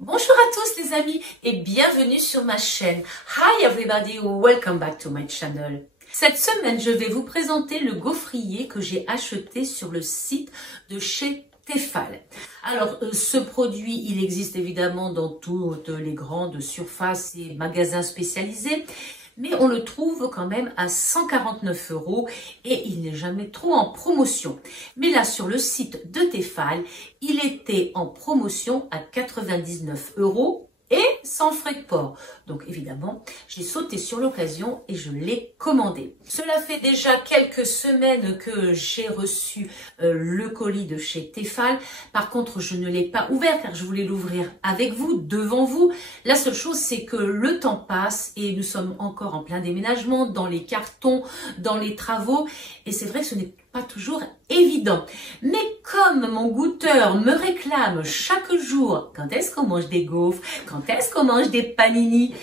Bonjour à tous les amis et bienvenue sur ma chaîne. Hi everybody, welcome back to my channel. Cette semaine, je vais vous présenter le gaufrier que j'ai acheté sur le site de chez Tefal. Alors, ce produit, il existe évidemment dans toutes les grandes surfaces et magasins spécialisés, mais on le trouve quand même à 149 € et il n'est jamais trop en promotion. Mais là, sur le site de Tefal, il était en promotion à 99 € et sans frais de port. Donc évidemment, j'ai sauté sur l'occasion et je l'ai commandé. Cela fait déjà quelques semaines que j'ai reçu le colis de chez Tefal. Par contre, je ne l'ai pas ouvert car je voulais l'ouvrir avec vous, devant vous. La seule chose, c'est que le temps passe et nous sommes encore en plein déménagement, dans les cartons, dans les travaux. Et c'est vrai que ce n'est pas toujours évident. Mais comme mon goûteur me réclame chaque jour quand est-ce qu'on mange des gaufres, quand est-ce qu'on mange des panini,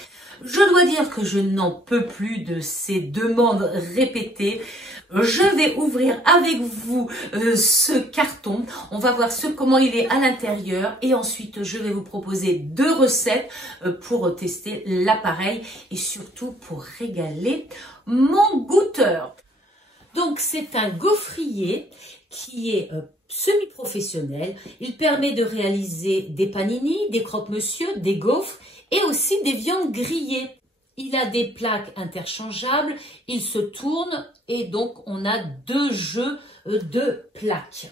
je dois dire que je n'en peux plus de ces demandes répétées. Je vais ouvrir avec vous ce carton. On va voir comment il est à l'intérieur et ensuite je vais vous proposer 2 recettes pour tester l'appareil et surtout pour régaler mon goûteur. Donc c'est un gaufrier qui est semi-professionnel. Il permet de réaliser des panini, des croque-monsieur, des gaufres et aussi des viandes grillées. Il a des plaques interchangeables, il se tourne et donc on a 2 jeux de plaques.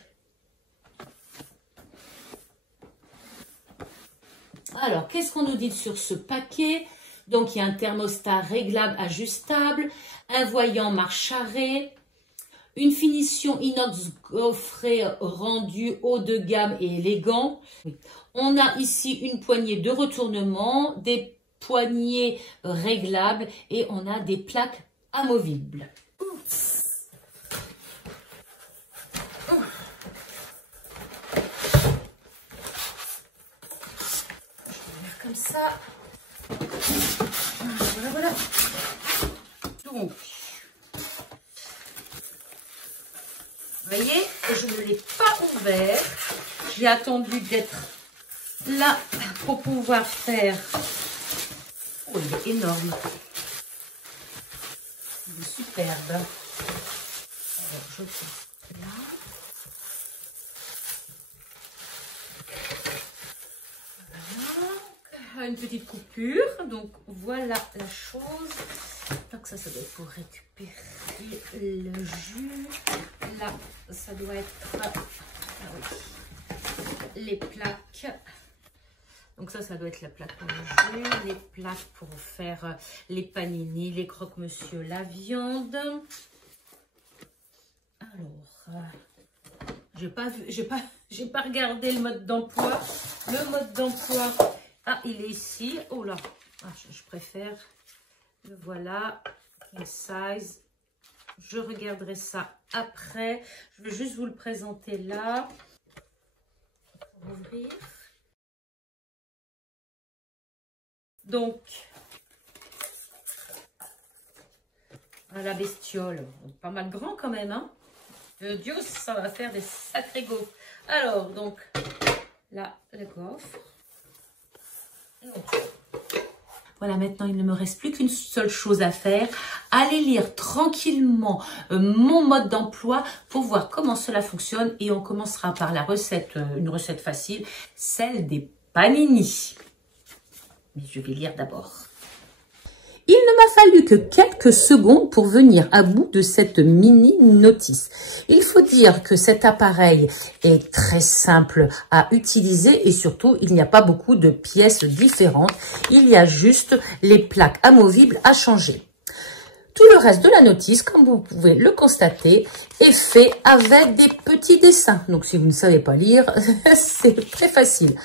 Alors, qu'est-ce qu'on nous dit sur ce paquet? Donc, il y a un thermostat réglable ajustable, un voyant marche-arrêt, une finition inox gaufrée rendue haut de gamme et élégant. On a ici une poignée de retournement, des poignées réglables et on a des plaques amovibles. Comme ça. Voilà, voilà. Donc, vous voyez, je ne l'ai pas ouvert. J'ai attendu d'être là pour pouvoir faire. Oh, il est énorme. Il est superbe. Alors, je fais là. Voilà. Une petite coupure. Donc, voilà la chose. Donc, ça doit être pour récupérer le jus. Là, ça doit être les plaques. Donc ça doit être la plaque pour le jus, les plaques pour faire les panini, les croque-monsieur, la viande. Alors, j'ai pas regardé le mode d'emploi. Le mode d'emploi, il est ici. Oh là, je préfère. Le voilà, king size. Je regarderai ça après. Je vais juste vous le présenter là. Pour ouvrir. Donc, la bestiole, pas mal grand quand même, hein. Dieu, ça va faire des sacrés gaufres. Alors, donc, là, la gaufre. Voilà, maintenant, il ne me reste plus qu'une seule chose à faire. Allez lire tranquillement mon mode d'emploi pour voir comment cela fonctionne. Et on commencera par la recette, une recette facile, celle des panini. Mais je vais lire d'abord. Il ne m'a fallu que quelques secondes pour venir à bout de cette mini notice. Il faut dire que cet appareil est très simple à utiliser et surtout, il n'y a pas beaucoup de pièces différentes. Il y a juste les plaques amovibles à changer. Tout le reste de la notice, comme vous pouvez le constater, est fait avec des petits dessins. Donc, si vous ne savez pas lire, c'est très facile.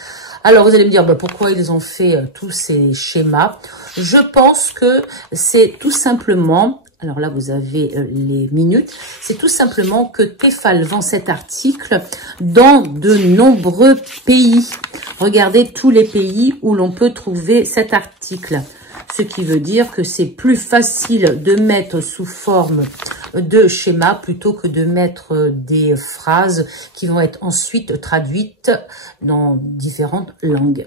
Alors, vous allez me dire, pourquoi ils ont fait tous ces schémas? Je pense que c'est tout simplement, alors là, vous avez les minutes, c'est tout simplement que Tefal vend cet article dans de nombreux pays. Regardez tous les pays où l'on peut trouver cet article. Ce qui veut dire que c'est plus facile de mettre sous forme de schéma plutôt que de mettre des phrases qui vont être ensuite traduites dans différentes langues.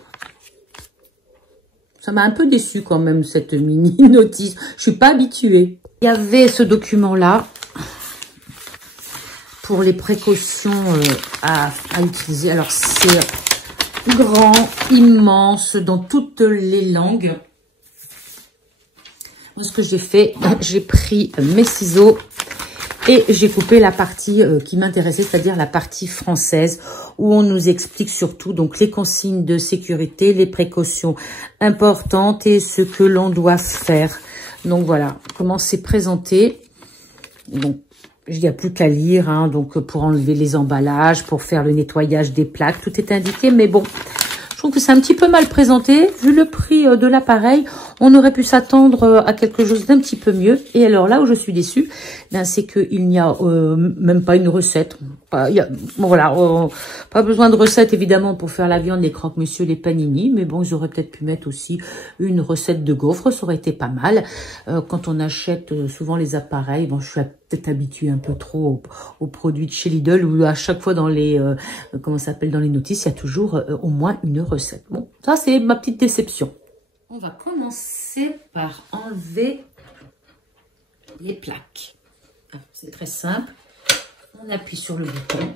Ça m'a un peu déçu quand même, cette mini notice. Je suis pas habituée. Il y avait ce document-là pour les précautions à utiliser. Alors, c'est grand, immense, dans toutes les langues. Moi, ce que j'ai fait, j'ai pris mes ciseaux et j'ai coupé la partie qui m'intéressait, c'est-à-dire la partie française, où on nous explique surtout donc les consignes de sécurité, les précautions importantes et ce que l'on doit faire. Donc voilà, comment c'est présenté. Donc, il n'y a plus qu'à lire, hein, donc pour enlever les emballages, pour faire le nettoyage des plaques, tout est indiqué, mais bon, je trouve que c'est un petit peu mal présenté. Vu le prix de l'appareil, on aurait pu s'attendre à quelque chose d'un petit peu mieux. Et alors là où je suis déçue, ben, c'est qu'il n'y a même pas une recette. Bon, voilà, pas besoin de recette évidemment pour faire la viande, les croque-monsieur, les panini. Mais bon, j'aurais peut-être pu mettre aussi une recette de gaufres, ça aurait été pas mal. Quand on achète souvent les appareils, bon, je suis peut-être habituée un peu trop aux produits de chez Lidl, où à chaque fois dans les comment ça s'appelle, dans les notices, il y a toujours au moins une recette. Bon, ça c'est ma petite déception. On va commencer par enlever les plaques. C'est très simple. On appuie sur le bouton,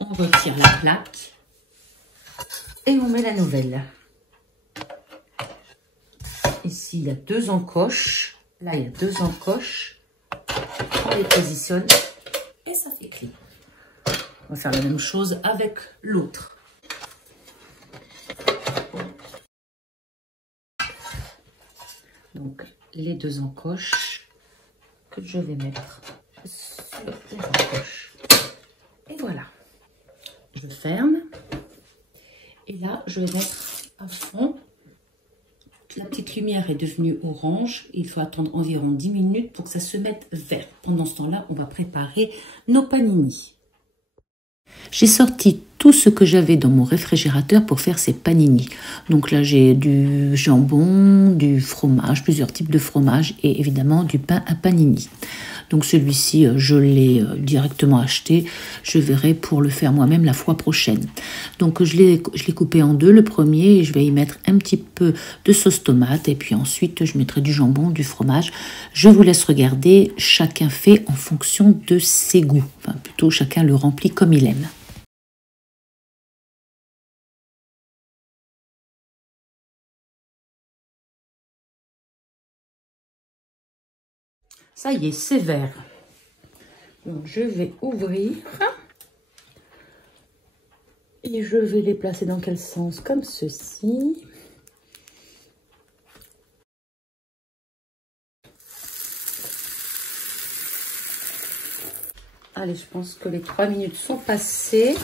on retire la plaque et on met la nouvelle. Ici, il y a 2 encoches. Là, il y a 2 encoches. On les positionne et ça fait clic. On va faire la même chose avec l'autre. Donc, les 2 encoches que je vais mettre sur les encoches. Et voilà. Je ferme. Et là, je vais mettre à fond. La petite lumière est devenue orange. Il faut attendre environ 10 minutes pour que ça se mette vert. Pendant ce temps-là, on va préparer nos panini. J'ai sorti tout ce que j'avais dans mon réfrigérateur pour faire ces panini. Donc là, j'ai du jambon, du fromage, plusieurs types de fromage et évidemment du pain à panini. Donc celui-ci, je l'ai directement acheté. Je verrai pour le faire moi-même la fois prochaine. Donc je l'ai coupé en 2. Le premier, je vais y mettre un petit peu de sauce tomate. Et puis ensuite, je mettrai du jambon, du fromage. Je vous laisse regarder. Chacun fait en fonction de ses goûts. Enfin, plutôt, chacun le remplit comme il aime. Ça y est, c'est vert. Donc, je vais ouvrir. Et je vais les placer dans quel sens? Comme ceci. Allez, je pense que les 3 minutes sont passées.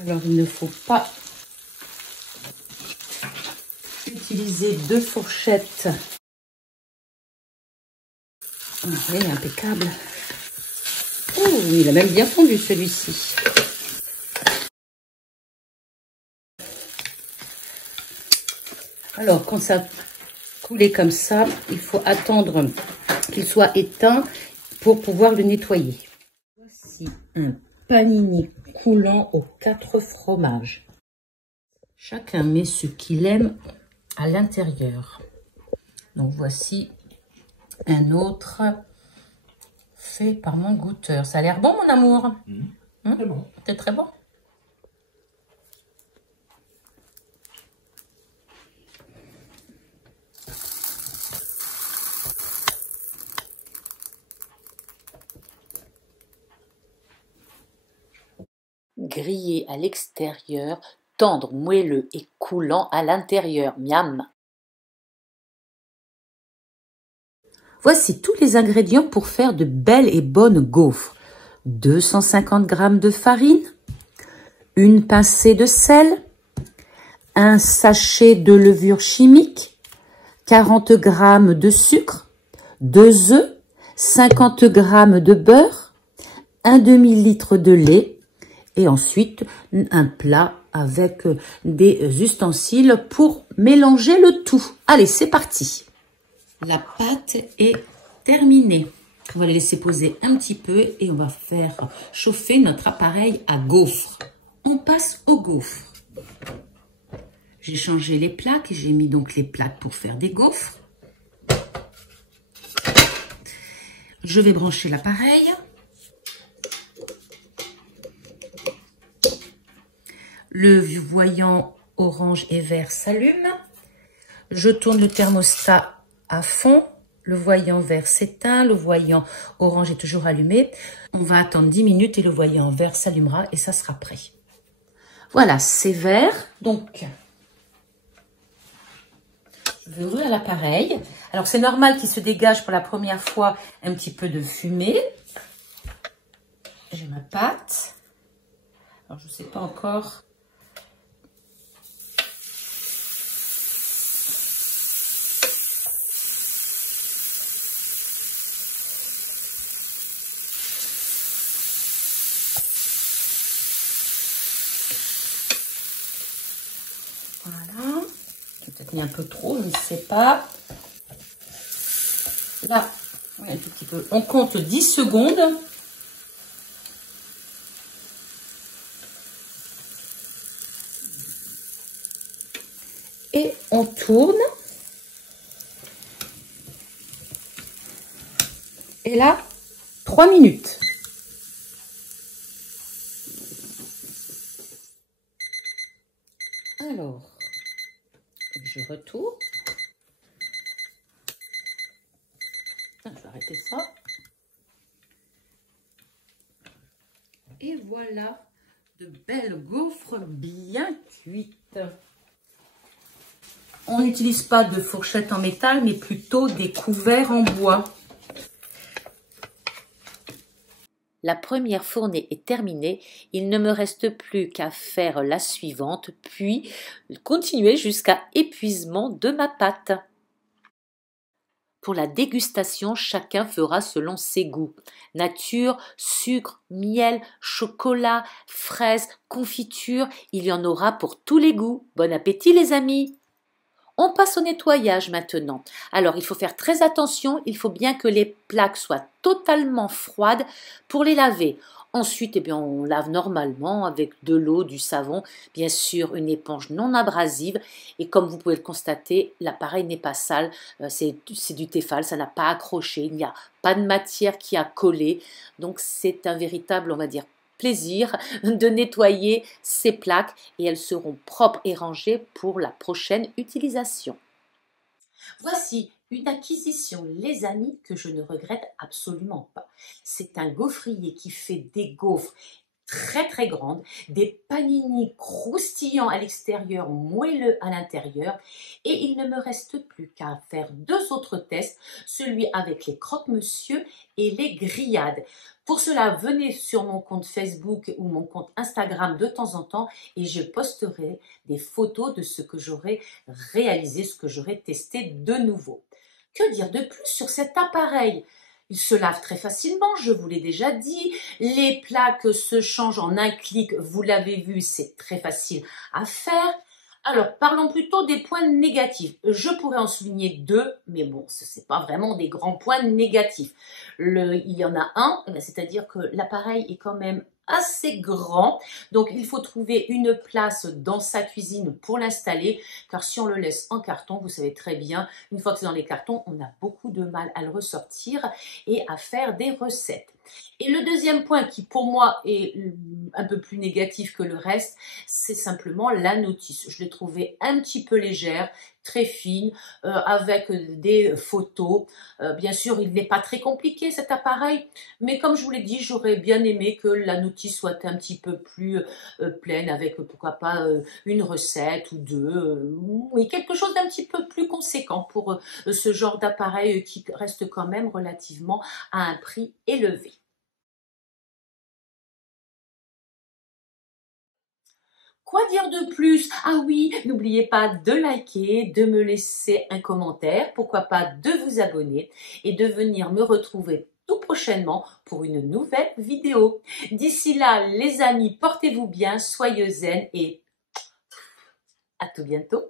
Alors, il ne faut pas utiliser 2 fourchettes. Oui, impeccable. Oh, il a même bien fondu celui-ci. Alors, quand ça coule comme ça, il faut attendre qu'il soit éteint pour pouvoir le nettoyer. Voici un panini coulant aux 4 fromages. Chacun met ce qu'il aime à l'intérieur. Donc voici un autre fait par mon goûteur. Ça a l'air bon, mon amour. Très bon. C'est très bon. Grillé à l'extérieur, tendre, moelleux et coulant à l'intérieur. Miam! Voici tous les ingrédients pour faire de belles et bonnes gaufres. 250 g de farine, une pincée de sel, un sachet de levure chimique, 40 g de sucre, 2 œufs, 50 g de beurre, un demi-litre de lait et ensuite un plat avec des ustensiles pour mélanger le tout. Allez, c'est parti! La pâte est terminée. On va les laisser poser un petit peu et on va faire chauffer notre appareil à gaufres. On passe au gaufres. J'ai changé les plaques et j'ai mis donc les plaques pour faire des gaufres. Je vais brancher l'appareil. Le voyant orange et vert s'allume. Je tourne le thermostat à fond. Le voyant vert s'éteint. Le voyant orange est toujours allumé. On va attendre 10 minutes et le voyant vert s'allumera et ça sera prêt. Voilà, c'est vert. Donc, je vais ouvrir l'appareil. Alors, c'est normal qu'il se dégage pour la première fois un petit peu de fumée. J'ai ma pâte. Alors, je ne sais pas encore. Voilà. J'ai peut-être mis un peu trop, je ne sais pas. Là, oui, un tout petit peu. On compte 10 secondes. Et on tourne. Et là, 3 minutes. Alors, je retourne. Je vais arrêter ça. Et voilà de belles gaufres bien cuites. On n'utilise pas de fourchette en métal, mais plutôt des couverts en bois. La première fournée est terminée, il ne me reste plus qu'à faire la suivante, puis continuer jusqu'à épuisement de ma pâte. Pour la dégustation, chacun fera selon ses goûts. Nature, sucre, miel, chocolat, fraises, confiture, il y en aura pour tous les goûts. Bon appétit les amis! On passe au nettoyage maintenant. Alors, il faut faire très attention, il faut bien que les plaques soient totalement froides pour les laver. Ensuite, eh bien, on lave normalement avec de l'eau, du savon, bien sûr une éponge non abrasive. Et comme vous pouvez le constater, l'appareil n'est pas sale, c'est du Tefal, ça n'a pas accroché, il n'y a pas de matière qui a collé. Donc, c'est un véritable, on va dire, plaisir de nettoyer ces plaques et elles seront propres et rangées pour la prochaine utilisation. Voici une acquisition, les amis, que je ne regrette absolument pas. C'est un gaufrier qui fait des gaufres très grandes, des panini croustillants à l'extérieur, moelleux à l'intérieur. Et il ne me reste plus qu'à faire 2 autres tests, celui avec les croque-monsieur et les grillades. Pour cela, venez sur mon compte Facebook ou mon compte Instagram de temps en temps et je posterai des photos de ce que j'aurai réalisé, ce que j'aurai testé de nouveau. Que dire de plus sur cet appareil ? Il se lave très facilement, je vous l'ai déjà dit. Les plaques se changent en un clic, vous l'avez vu, c'est très facile à faire. Alors, parlons plutôt des points négatifs. Je pourrais en souligner 2, mais bon, ce n'est pas vraiment des grands points négatifs. Il y en a un, c'est-à-dire que l'appareil est quand même assez grand, donc il faut trouver une place dans sa cuisine pour l'installer, car si on le laisse en carton, vous savez très bien, une fois que c'est dans les cartons, on a beaucoup de mal à le ressortir et à faire des recettes. Et le deuxième point qui pour moi est un peu plus négatif que le reste, c'est simplement la notice. Je l'ai trouvée un petit peu légère, très fine, avec des photos. Bien sûr, il n'est pas très compliqué cet appareil, mais comme je vous l'ai dit, j'aurais bien aimé que la notice soit un petit peu plus pleine, avec pourquoi pas une recette ou 2, oui, quelque chose d'un petit peu plus conséquent pour ce genre d'appareil qui reste quand même relativement à un prix élevé. Quoi dire de plus? Ah oui, n'oubliez pas de liker, de me laisser un commentaire, pourquoi pas de vous abonner et de venir me retrouver tout prochainement pour une nouvelle vidéo. D'ici là, les amis, portez-vous bien, soyez zen et à tout bientôt.